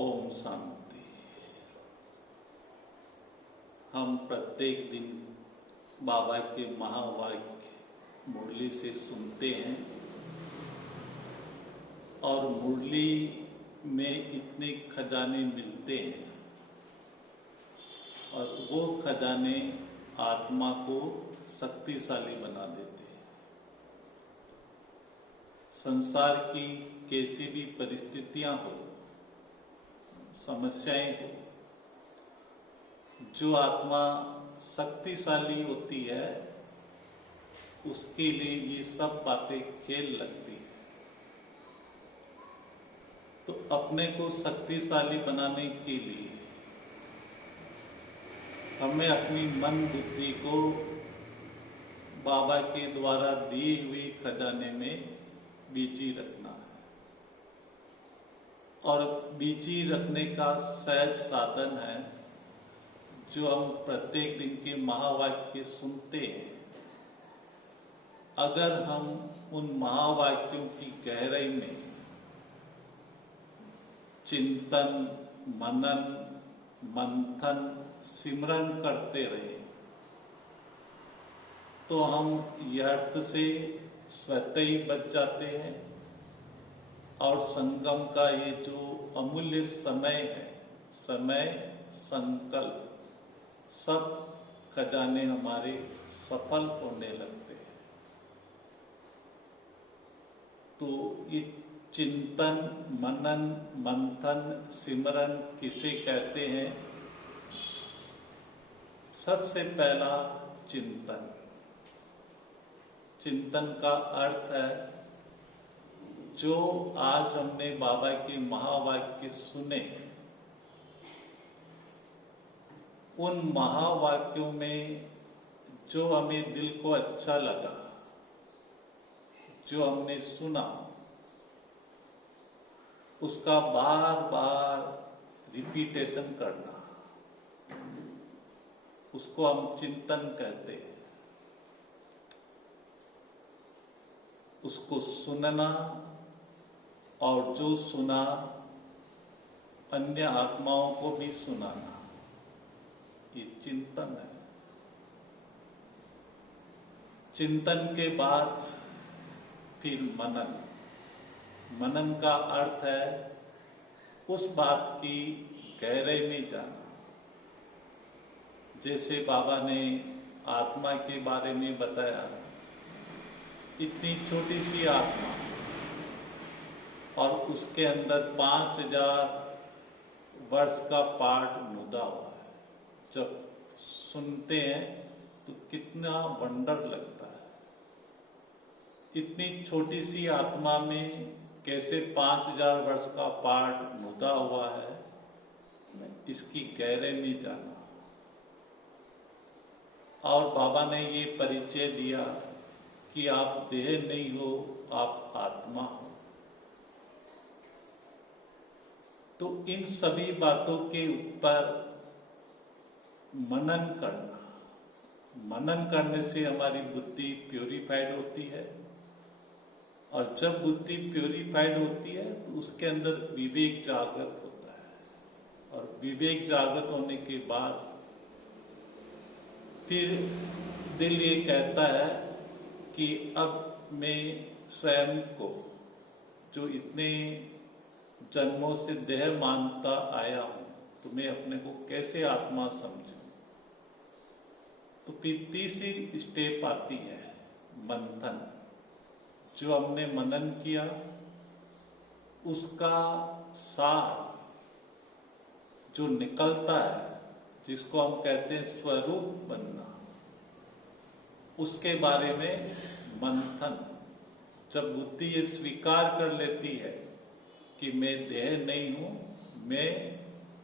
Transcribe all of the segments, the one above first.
ओम शांति। हम प्रत्येक दिन बाबा के महावाक्य मुरली से सुनते हैं और मुरली में इतने खजाने मिलते हैं और वो खजाने आत्मा को शक्तिशाली बना देते हैं। संसार की कैसी भी परिस्थितियां हो, समस्याएं हो, जो आत्मा शक्तिशाली होती है उसके लिए ये सब बातें खेल लगती है। तो अपने को शक्तिशाली बनाने के लिए हमें अपनी मन बुद्धि को बाबा के द्वारा दिए हुए खजाने में बिजी रखना है। और बिजी रखने का सहज साधन है जो हम प्रत्येक दिन के महावाक्य सुनते हैं। अगर हम उन महावाक्यों की गहराई में चिंतन, मनन, मंथन, सिमरन करते रहे तो हम व्यर्थ से स्वतः ही बच जाते हैं और संगम का ये जो अमूल्य समय है, समय, संकल्प, सब खजाने हमारे सफल होने लगते हैं। तो ये चिंतन, मनन, मंथन, सिमरन किसे कहते हैं? सबसे पहला चिंतन। चिंतन का अर्थ है जो आज हमने बाबा के महावाक्य सुने, उन महावाक्यों में जो हमें दिल को अच्छा लगा, जो हमने सुना, उसका बार बार रिपीटेशन करना, उसको हम चिंतन कहते हैं। उसको सुनना और जो सुना अन्य आत्माओं को भी सुनाना, ये चिंतन है। चिंतन के बाद फिर मनन। मनन का अर्थ है उस बात की गहराई में जाना। जैसे बाबा ने आत्मा के बारे में बताया, इतनी छोटी सी आत्मा और उसके अंदर 5000 वर्ष का पार्ट मुदा हुआ है। जब सुनते हैं तो कितना वंडर लगता है। इतनी छोटी सी आत्मा में कैसे 5000 वर्ष का पार्ट मुदा हुआ है, इसकी गहराई में जाना। और बाबा ने ये परिचय दिया कि आप देह नहीं हो, आप आत्मा हो। तो इन सभी बातों के ऊपर मनन करना। मनन करने से हमारी बुद्धि प्योरीफाइड होती है और जब बुद्धि प्योरीफाइड होती है तो उसके अंदर विवेक जागृत होता है और विवेक जागृत होने के बाद फिर दिल ये कहता है कि अब मैं स्वयं को, जो इतने जन्मों से देह मानता आया हूं, तो मैं अपने को कैसे आत्मा समझूं। तो फिर तीसरी स्टेप आती है मंथन। जो हमने मनन किया उसका सार जो निकलता है, जिसको हम कहते हैं स्वरूप बनना, उसके बारे में मंथन। जब बुद्धि ये स्वीकार कर लेती है कि मैं देह नहीं हूं, मैं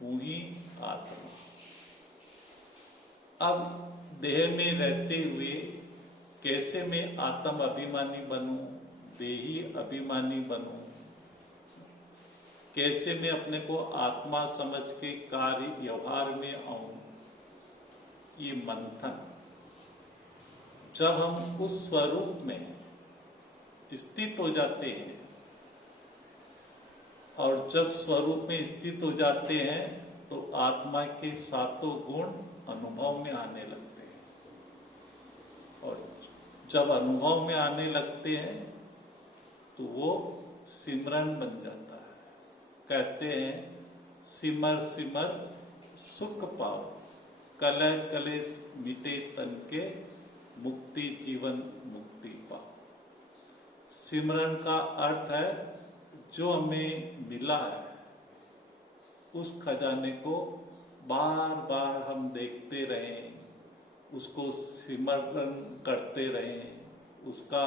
हूं ही आत्मा। अब देह में रहते हुए कैसे मैं आत्म अभिमानी बनूं, देही अभिमानी बनूं, कैसे मैं अपने को आत्मा समझ के कार्य व्यवहार में आऊं, ये मंथन। जब हम उस स्वरूप में स्थित हो जाते हैं और जब स्वरूप में स्थित हो जाते हैं तो आत्मा के सातों गुण अनुभव में आने लगते हैं, और जब अनुभव में आने लगते हैं तो वो सिमरन बन जाता है। कहते हैं सिमर सिमर सुख पाओ, कलह कलेश मिटे तन के, मुक्ति जीवन मुक्ति पाओ। सिमरन का अर्थ है जो हमें मिला है उस खजाने को बार बार हम देखते रहें, उसको सिमरन करते रहें, उसका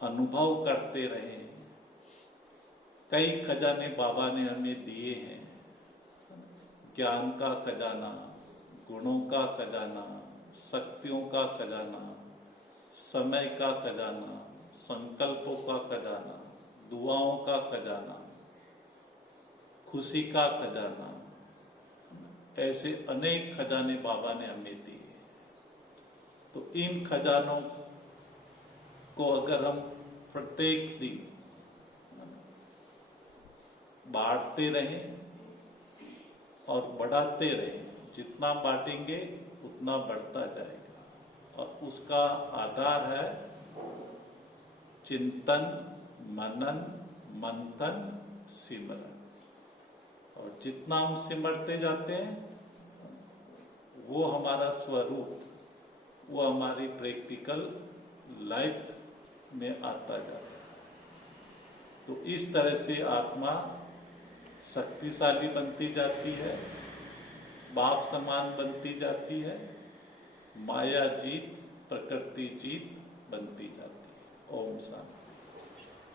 अनुभव करते रहें। कई खजाने बाबा ने हमें दिए हैं, ज्ञान का खजाना, गुणों का खजाना, शक्तियों का खजाना, समय का खजाना, संकल्पों का खजाना, दुआओं का खजाना, खुशी का खजाना, ऐसे अनेक खजाने बाबा ने हमें दिए। तो इन खजानों को अगर हम प्रत्येक दिन बांटते रहें और बढ़ाते रहें, जितना बांटेंगे उतना बढ़ता जाएगा, और उसका आधार है चिंतन, मनन, मंथन, सिमरन। और जितना हम सिमरते जाते हैं वो हमारा स्वरूप, वो हमारी प्रैक्टिकल लाइफ में आता जाता है। तो इस तरह से आत्मा शक्तिशाली बनती जाती है, बाप समान बनती जाती है, माया जीत, प्रकृति जीत बनती जाती है। ओम शांति।